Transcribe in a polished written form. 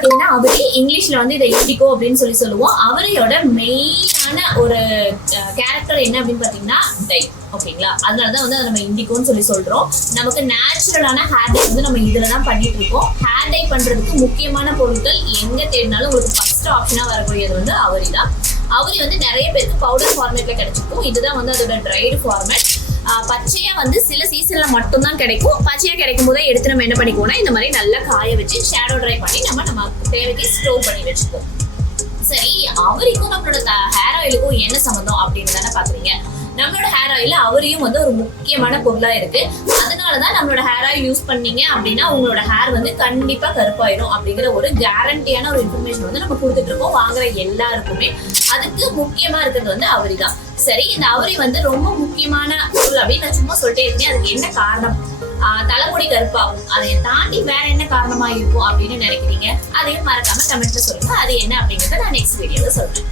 பாத்தீங்கன்னா அவரி, இங்கிலீஷ்ல வந்து இதை இண்டிகோ அப்படின்னு சொல்லுவோம். அவரையோட மெயினான ஒரு கேரக்டர் என்ன அப்படின்னு பாத்தீங்கன்னா டை. ஓகேங்களா, அதனாலதான் வந்து நம்ம இண்டிகோன்னு சொல்றோம். நமக்கு நேச்சுரலான ஹேர் டை வந்து நம்ம இதுலதான் பண்ணிட்டு இருக்கோம். ஹேர் டை பண்றதுக்கு முக்கியமான பொருட்கள் எங்க தேடினாலும் உங்களுக்கு ஃபர்ஸ்ட் ஆப்ஷனா வரக்கூடியது வந்து அவரி தான். அவரி வந்து நிறைய பேருக்கு பவுடர் ஃபார்மேட்ல கிடைச்சிருக்கும். இதுதான் வந்து அதோட ட்ரைடு ஃபார்மேட். பச்சையா வந்து சில சீசன்ல மட்டும் தான் கிடைக்கும். பச்சையா கிடைக்கும் போதே எடுத்து நம்ம என்ன பண்ணிக்குவோம்னா இந்த மாதிரி நல்லா காய வச்சு ஷேடோ ட்ரை பண்ணி நம்ம தேவைக்கு ஸ்டோர் பண்ணி வச்சுப்போம். சரி, அவரிக்கும் நம்மளோட ஹேர் ஆயிலுக்கும் என்ன சம்பந்தம் அப்படின்னு தானே பாக்குறீங்க. நம்மளோட ஹேர் ஆயில் அவரையும் வந்து ஒரு முக்கியமான பொருளா இருக்கு. அதனாலதான் நம்மளோட ஹேர் ஆயில் யூஸ் பண்ணீங்க அப்படின்னா உங்களோட ஹேர் வந்து கண்டிப்பா கருப்பாயிடும் அப்படிங்கிற ஒரு கேரண்டியான ஒரு இன்ஃபர்மேஷன் வந்து நம்ம கொடுத்துட்டு இருக்கோம் வாங்குற எல்லாருக்குமே. அதுக்கு முக்கியமா இருக்கிறது வந்து அவரி தான். சரி, இந்த அவரி வந்து ரொம்ப முக்கியமான பொருள் அப்படின்னு நான் சும்மா சொல்லிட்டே இருக்கேன். அதுக்கு என்ன காரணம்? தலைமுடி கருப்பாகும். அதை தாண்டி வேற என்ன காரணமா இருக்கும் அப்படின்னு நினைக்கிறீங்க? அதையும் மறக்காம கமெண்ட்ல சொல்லுங்க. அது என்ன அப்படிங்கறத நான் நெக்ஸ்ட் வீடியோல சொல்றேன்.